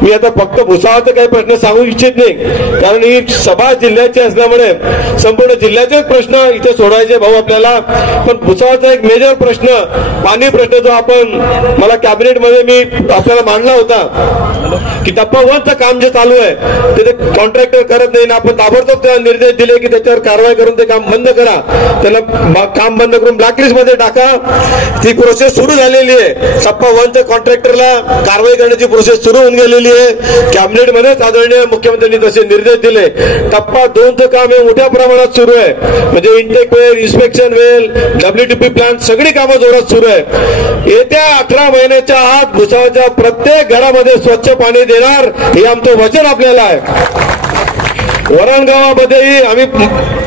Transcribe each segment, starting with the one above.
मी आता फक्त भुसावळचा काही प्रश्न सांगू इच्छित नाही, कारण ही सभा जिल्ह्याची असल्यामुळे संपूर्ण जिल्ह्याचे प्रश्न इथे सोडवायचे भाऊ आपल्याला. पण भुसावळचा एक मेजर प्रश्न, पाणी प्रश्न, जो आपण मला कॅबिनेटमध्ये मी आपल्याला मांडला होता की टप्पा 1चं काम जे चालू आहे ते कॉन्ट्रॅक्टर करत नाही, आपण ताबडतोब त्याला निर्देश दिले की त्याच्यावर कारवाई करून ते काम बंद करा, त्याला काम बंद करून ब्लॅकलिस्ट मध्ये टाका. ती प्रोसेस सुरू झालेली आहे. टप्पा 1च्या कॉन्ट्रॅक्टरला कारवाई करण्याची प्रोसेस सुरू होऊन गेलेली आहे. कॅबिनेट मध्ये आदरणीय मुख्यमंत्र्यांनी तसे निर्देश दिले. टप्पा 2चं काम हे मोठ्या प्रमाणात सुरू आहे, म्हणजे इंटेक वेल, इन्स्पेक्शन वेल, WTP प्लांट सगळी कामं जोरात सुरू आहे. येत्या 18 महिन्याच्या आत भुसावळच्या प्रत्येक घरामध्ये स्वच्छ पाणी देणार हे आमचं वचन आपल्याला आहे. वरणगावामध्येही आम्ही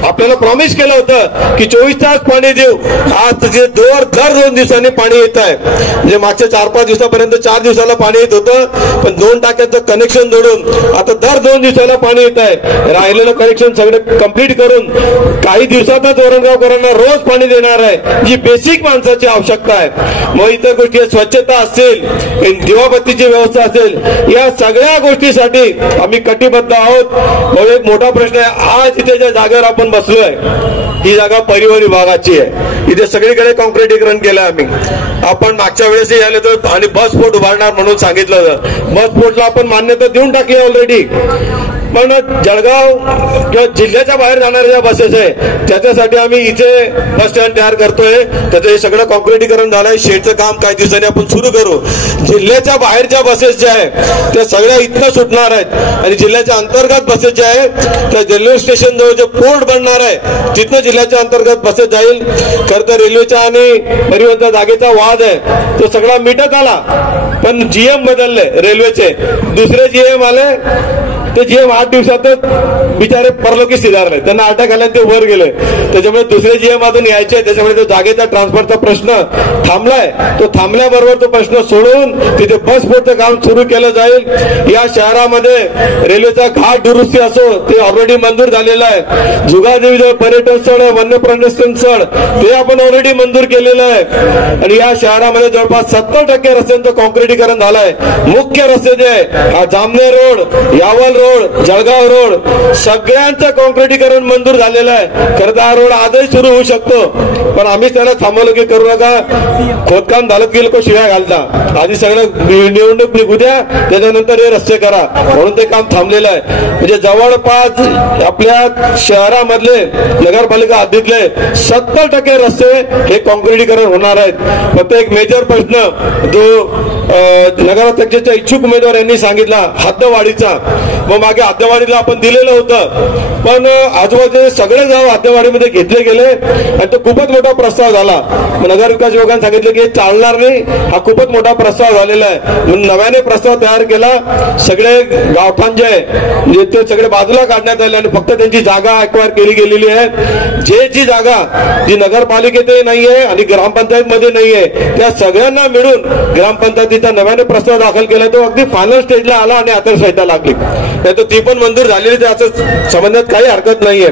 आपल्याला प्रॉमिस केलं होतं की 24 तास पाणी देऊ. आज जे दर 2 दिवसांनी पाणी येत आहे, म्हणजे मागच्या 4-5 दिवसापर्यंत 4 दिवसाला पाणी येत होतं, पण 2 टाक्यांचं कनेक्शन जोडून आता दर 2 दिवसाला पाणी येत आहे. राहिलेलं कनेक्शन सगळं कंप्लीट करून काही दिवसातच वरणगावकरांना रोज पाणी देणार आहे, जी बेसिक माणसाची आवश्यकता आहे. मग इतर गोष्टी, स्वच्छता असेल, दिवाबत्तीची व्यवस्था असेल, या सगळ्या गोष्टीसाठी आम्ही कटिबद्ध आहोत. एक मोठा प्रश्न आहे, आज इथे ज्या जागेवर आपण बसलोय ही जागा परिवहन विभागाची आहे. इथे सगळीकडे कॉन्क्रिटीकरण केलं आम्ही. आपण मागच्या वेळेसही आले तर आणि बस पोर्ट उभारणार म्हणून सांगितलं होतं. बस पोर्टला आपण मान्यता देऊन टाकली ऑलरेडी, पण जळगाव किंवा जिल्ह्याच्या बाहेर जाणाऱ्या ज्या बसेस आहे त्याच्यासाठी आम्ही इथे बस स्टँड तयार करतोय. त्याचं हे सगळं कॉन्क्रिटीकरण झालंय. शेडचं काम काही दिवसांनी आपण सुरू करू. जिल्ह्याच्या बाहेरच्या बसेस ज्या आहेत त्या सगळ्या इथनं सुटणार आहेत, आणि जिल्ह्याच्या अंतर्गत बसेस ज्या आहेत त्या रेल्वे स्टेशन जवळ जे पोर्ट बनणार आहे तिथनं जिल्ह्याच्या अंतर्गत बसेस जाईल. खरं तर रेल्वेच्या आणि परिवहनच्या जागेचा वाद आहे तो सगळा मिटत आला, पण GM बदलले रेल्वेचे. दुसरे GM आले, ते GM 8 दिवसातच बिचारे परलोकी सिधारले, त्यांना अटॅक आला, ते वर गेले. त्याच्यामुळे दुसरे GM अजून यायचे, त्याच्यामुळे तो जागेचा ट्रान्सफरचा प्रश्न थांबलाय. तो थांबल्याबरोबर तो प्रश्न सोडून तिथे बस पोर्टचं काम सुरू केलं जाईल. या शहरामध्ये रेल्वेचा घाट दुरुस्ती असो ते ऑलरेडी मंजूर झालेलं आहे. जुगादेवी जवळ पर्यटन स्थळ, वन्यप्राणी स्थळ ते आपण ऑलरेडी मंजूर केलेलं आहे. आणि या शहरामध्ये जवळपास 70% रस्त्यांचं कॉन्क्रिटीकरण झालंय. मुख्य रस्ते जे आहे, Jamner road, Yawal road, Jalgaon road, सगळ्यांचं कॉन्क्रिटीकरण मंजूर झालेलं आहे. खरं तर हा रोड आजही सुरू होऊ शकतो, पण आम्ही त्याला थांबवलं की करू नका, खोदकाम झालं की लोक शिव्या घालता, आधी सगळं निवडणूक निघू द्या, त्याच्यानंतर हे रस्ते करा, म्हणून ते काम थांबलेलं आहे. म्हणजे जवळपास आपल्या शहरामधले नगरपालिका हद्दीतले 70% रस्ते हे कॉन्क्रिटीकरण होणार आहेत. फक्त एक मेजर प्रश्न जो नगराध्यक्षाच्या इच्छुक उमेदवार यांनी सांगितला, हद्दवाढीचा. मग मागे हद्दवाढीला आपण दिलेलं होतं, पण आजूबाजूचे सगळे गाव हद्दवाढीमध्ये घेतले गेले आणि तो खूपच मोठा प्रस्ताव झाला. नगरविकास विभागाने सांगितलं की हे चालणार नाही, हा खूपच मोठा प्रस्ताव झालेला आहे. म्हणून नव्याने प्रस्ताव तयार केला. सगळे गावठाण जे आहे ते सगळे बाजूला काढण्यात आले आणि फक्त त्यांची जागा अक्वायर केली गेलेली आहे. जी जागा जी नगरपालिकेतही नाहीये आणि ग्रामपंचायत मध्ये नाहीये त्या सगळ्यांना मिळून ग्रामपंचायतीचा नव्याने प्रस्ताव दाखल केला. तो अगदी फायनल स्टेजला आला आणि आचारसंहिता लागली, नाही तर ती पण मंजूर झालेली, असं समजण्यात काही हरकत नाहीये.